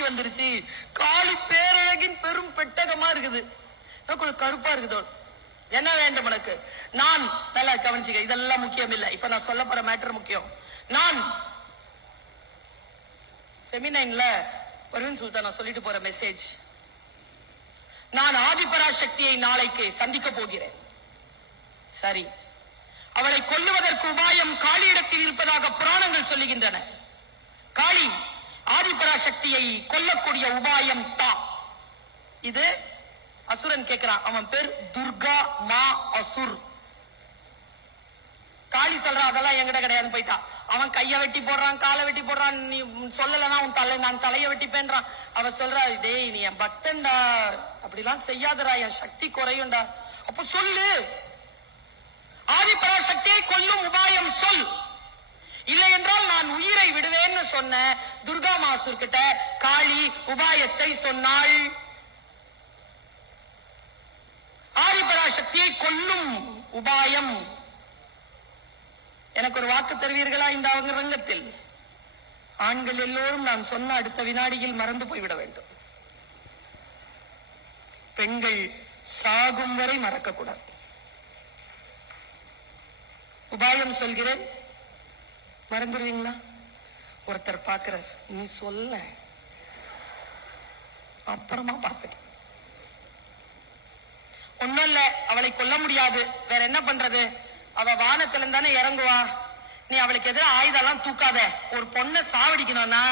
காளி வந்துருச்சு. காளி பேரழகின் பெரும் பெட்டகமா இருக்குது. கொஞ்சம் கருப்பா இருக்குதோ. என்ன வேண்டும் உனக்கு? நான் நல்லா கவனிச்சுக்க, இதெல்லாம் முக்கியம் இல்லை. இப்ப நான் சொல்ல போற மேட்டர் முக்கியம். நான் ஃபெமினைன்ல பர்வீன் சுல்தானா சொல்லிட்டு போற மெசேஜ், நான் ஆதிபராசக்தியை நாளைக்கு சந்திக்க போகிறேன். சரி, அவளை கொல்லுவதற்கு உபாயம் காளியிடத்தில் இருப்பதாக புராணங்கள் சொல்லுகின்றன. காளி ஆதிபராசக்தியை கொல்லக்கூடிய உபாயம் தான் இது. அசுரன் கேட்கிறான், அவன் பேர் துர்கா மா அசுர். காளி சொல்றான், அதெல்லாம் என்கிட்ட கிடையாது போயிட்டான். அவன் கைய வெட்டி போடுறான், காலை வெட்டி போடுறான். நீ சொல்லலன்னா நான் தலைய வெட்டிப்பேன்றான். அவ சொல்றா, டேய் நீ என் பக்தன்டா, அப்படிலாம் செய்யாதடா, என் சக்தி குறையும்டா. அப்ப சொல்லு, ஆதிபராசக்தியை கொல்லும் உபாயம் சொல், இல்லை என்றால் நான் உயிரை விடுவேன்னு சொன்ன துர்கா மாசூர் கிட்ட காளி உபாயத்தை சொன்னாள். ஆதிபராசக்தியை கொல்லும் உபாயம். எனக்கு ஒரு வாக்கு தருவீர்களா? இந்த ரங்கத்தில் ஆண்கள் எல்லோரும் நான் சொன்ன அடுத்த வினாடியில் மறந்து போய்விட வேண்டும். பெண்கள் சாகும் வரை மறக்கக்கூடாது. உபாயம் சொல்கிறேன், மறந்துடுவீங்களா? ஒருத்தர் பார்க்கிறார், நீ சொல்ல, அப்புறமா பார்த்துட்டு ஒண்ணும் இல்ல, அவளை கொல்ல முடியாது, வேற என்ன பண்றது? அவ வானத்துல தானே இறங்குவா. நீ அவளுக்கு எதிராக ஆயுதம் தூக்காத. ஒரு பொண்ணை சாவடிக்கணும்னா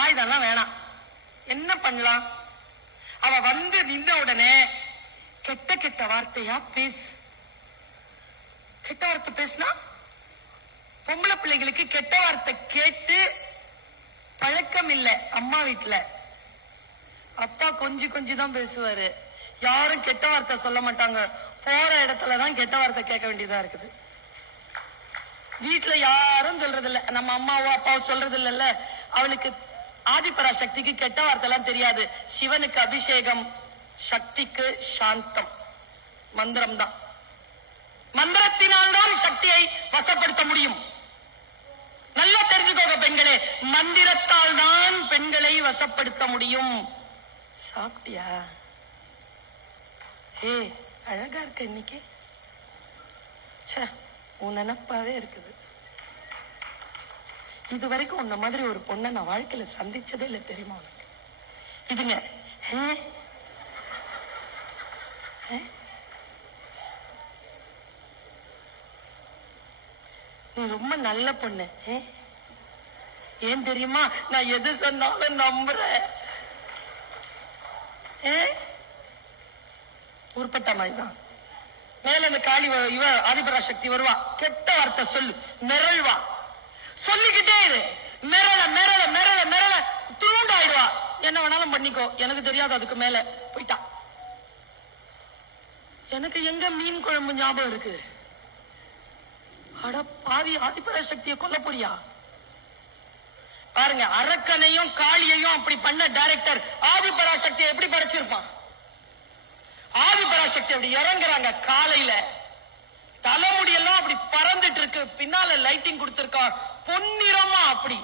ஆயுதம் வேணாம். என்ன பண்ணலாம்? அவ வந்து நின்ற உடனே கெட்ட கெட்ட வார்த்தையா பேசு. கெட்ட வார்த்தை பேசினா, பொம்பளை பிள்ளைகளுக்கு கெட்ட வார்த்தை கேட்டு பழக்கம் இல்லை. அம்மா வீட்டுல அப்பா கொஞ்சம் தான் பேசுவாரு, யாரும் கெட்ட வார்த்தை சொல்ல மாட்டாங்க. போற இடத்துலதான் கெட்ட வார்த்தை கேட்க வேண்டியதா இருக்குது. வீட்டுல யாரும் சொல்றது இல்ல, நம்ம அம்மாவோ அப்பாவோ சொல்றது இல்ல. அவளுக்கு ஆதிபராசக்திக்கு கெட்ட வார்த்தை எல்லாம் தெரியாது. சிவனுக்கு அபிஷேகம், சக்திக்கு சாந்தம், மந்திரம் தான். மந்திரத்தினால் தான் சக்தியை வசப்படுத்த முடியும். நல்லா தெரிஞ்சுக்கோங்க பெண்களே, மந்திரத்தால் தான் பெண்களை வசப்படுத்த முடியும். சாப்பிட்டியா? ஏ அழகா இருக்க இன்னைக்கு, உன் நினப்பாவே இருக்குது. இது வரைக்கும் உன்ன மாதிரி ஒரு பொண்ணை நான் வாழ்க்கையில சந்திச்சதே இல்லை, தெரியுமா உனக்கு? இதுங்க நீ ரொம்ப நல்ல பொண்ணு. ஏன் தெரியுமா? நான் எது சொன்னாலும் நம்புறேன். உருப்பட்ட மாதிரிதான். மேல இந்த காளி இவ ஆதிபராசக்தி வருவா, கெட்ட வார்த்தை சொல்லு, மிரள்வா, சொல்லிக்கிட்டே இரு. மிரள மிரள மிரள மிரள துருண்டாயிடுவா. என்ன வேணாலும் பண்ணிக்கோ, எனக்கு தெரியாது. அதுக்கு மேல போயிட்டா. எனக்கு எங்க மீன் குழம்பு ஞாபகம் இருக்கு. அட பாவி, ஆதிபராசக்தியை கொல்ல போறியா? பாருங்க, அரக்கனையும் காளியையும் அப்படி பண்ண டைரக்டர் ஆதிபராசக்தியை எப்படி படைச்சிருப்பான்? ஆதிபராசக்தி அப்படி இறங்குறாங்க காலையில, தலைமுடி எல்லாம் அப்படி பறந்துட்டு இருக்கு, பின்னால லைட்டிங் கொடுத்திருக்கான், பொன்னிறமா அப்படி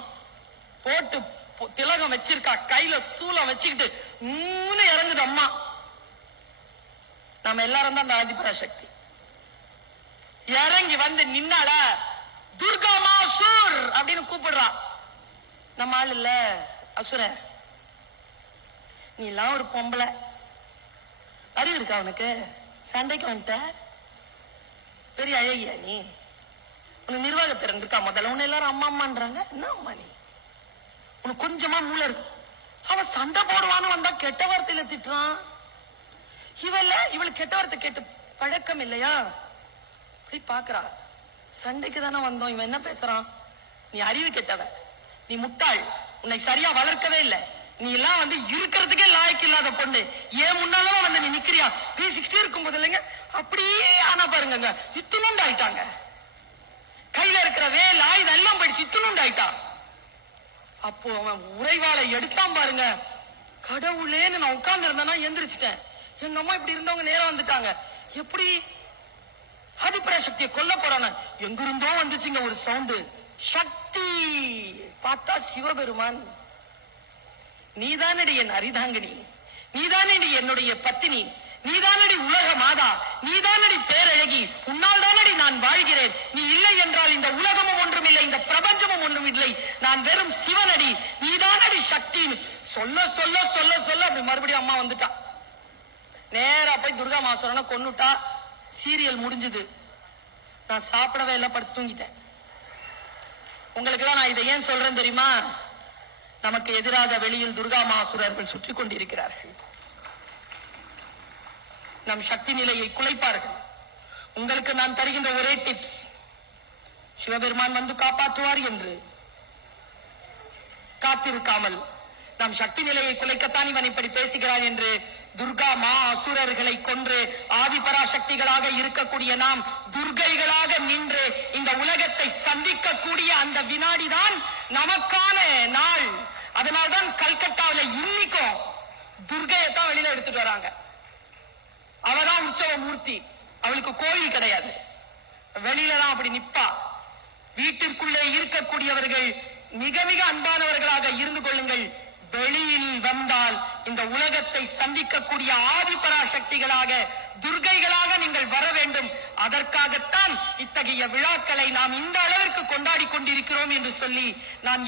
போட்டு திலகம் வச்சிருக்கா, கையில சூலம் வச்சுக்கிட்டு இறங்குது அம்மா. நம்ம எல்லாரும் தான் அந்த ஆதிபராசக்தி. இறங்கி வந்து நின்னால துர்கா மாசூர் அப்படின்னு கூப்பிடுறா. நம்ம ஆள் இல்ல அசுர, நீ எல்லாம் ஒரு பொம்பளை, அறிவு இருக்கா உனக்கு? சண்டைக்கு வந்துட்ட, பெரிய அழகியா நீ? உனக்கு நிர்வாகத்திறன் இருக்கா? முதல்ல உன்னை எல்லாரும் அம்மா அம்மான்றாங்க. என்ன அம்மா நீ? உனக்கு கொஞ்சமா மூளை இருக்கு. அவன் சண்டை போடுவான்னு வந்தா கெட்ட வார்த்தையில திட்டுறான். இவளுக்கு கெட்ட வார்த்தை கேட்டு பழக்கம் இல்லையா? அப்படி பாக்குறா, சண்டைக்கு தானே வந்தோம், இவன் என்ன பேசுறான்? நீ அறிவு கெட்டவ, நீ முட்டாள், உன்னை சரியா வளர்க்கவே இல்லை, நீ எல்லாம் வந்து இருக்கிறதுக்கே லாய்க்கு இல்லாத பொண்ணு, ஏன் முன்னாலதான் வந்து நீ நிக்கிறியா? பேசிக்கிட்டே இருக்கும் போது இல்லைங்க அப்படியே ஆனா பாருங்க, இத்துணுண்டு ஆயிட்டாங்க. கையில இருக்கிற வேல் ஆயுதம் எல்லாம் படிச்சு இத்துணுண்டு ஆயிட்டான். அப்போ அவன் உறைவாளை எடுத்தான் பாருங்க. கடவுளேன்னு நான் உட்கார்ந்து இருந்தேன்னா எந்திரிச்சிட்டேன். எங்க அம்மா இப்படி இருந்தவங்க நேரம் வந்துட்டாங்க. எப்படி ஆதிபராசக்தியை கொல்ல போறான? எங்கிருந்தோ வந்துச்சுங்க ஒரு சவுண்டு. சக்தி பார்த்தா சிவபெருமான். நீதானடி என் அரிதாங்கனி, நீதானடி என்னுடைய பத்தினி, நீதானடி உலக மாதா, நீதானடி பேரழகி, உன்னால் தானடி நான் வாழ்கிறேன். நீ இல்லை என்றால் இந்த உலகமும் ஒன்றுமில்லை, இந்த பிரபஞ்சமும் ஒன்றும் இல்லை. நான் வெறும் சிவனடி, நீதானடி சக்தி. சொல்ல சொல்ல சொல்ல சொல்ல அப்படி மறுபடியும் அம்மா வந்துட்டா. நேரா போய் துர்கா மாசுரனை கொன்னுட்டா. சீரியல் முடிஞ்சது. நான் சாப்பிடவே இல்லை, படுத்து தூங்கிட்டேன். உங்களுக்கு எல்லாம் நான் இதை ஏன் சொல்றேன் தெரியுமா? நமக்கு எதிராக வெளியில் துர்கா மாசுரர்கள் சுற்றி கொண்டிருக்கிறார்கள். நம் சக்தி நிலையை குலைப்பார்கள். உங்களுக்கு நான் தருகின்ற ஒரே டிப்ஸ், சிவபெருமான் வந்து காப்பாற்றுவார் என்று காத்திருக்காமல், நம் சக்தி நிலையை குலைக்கத்தான் இவன் இப்படி பேசுகிறான் என்று துர்கா மா அசுரர்களை கொன்று ஆதிபராசக்திகளாக இருக்கக்கூடிய நாம் துர்கைகளாக நின்று இந்த உலகத்தை சந்திக்கக்கூடிய அந்த வினாடிதான் நமக்கான நாள். அதனால்தான் கல்கட்டாவில இன்னைக்கும் துர்கையத்தான் வெளியில எடுத்துட்டு வராங்க. அவதான் உற்சவ மூர்த்தி. அவளுக்கு கோயில் கிடையாது, வெளியில தான் அப்படி நிப்பா. வீட்டிற்குள்ளே இருக்கக்கூடியவர்கள் மிக மிக அன்பானவர்களாக இருந்து கொள்ளுங்கள். வெளியில் வந்தால் இந்த உலகத்தை சந்திக்கக்கூடிய ஆதிபராசக்திகளாக துர்கைகளாக நீங்கள் வர வேண்டும். அதற்காகத்தான் இத்தகைய விழாக்களை நாம் இந்த அளவிற்கு கொண்டாடி கொண்டிருக்கிறோம் என்று சொல்லி நான்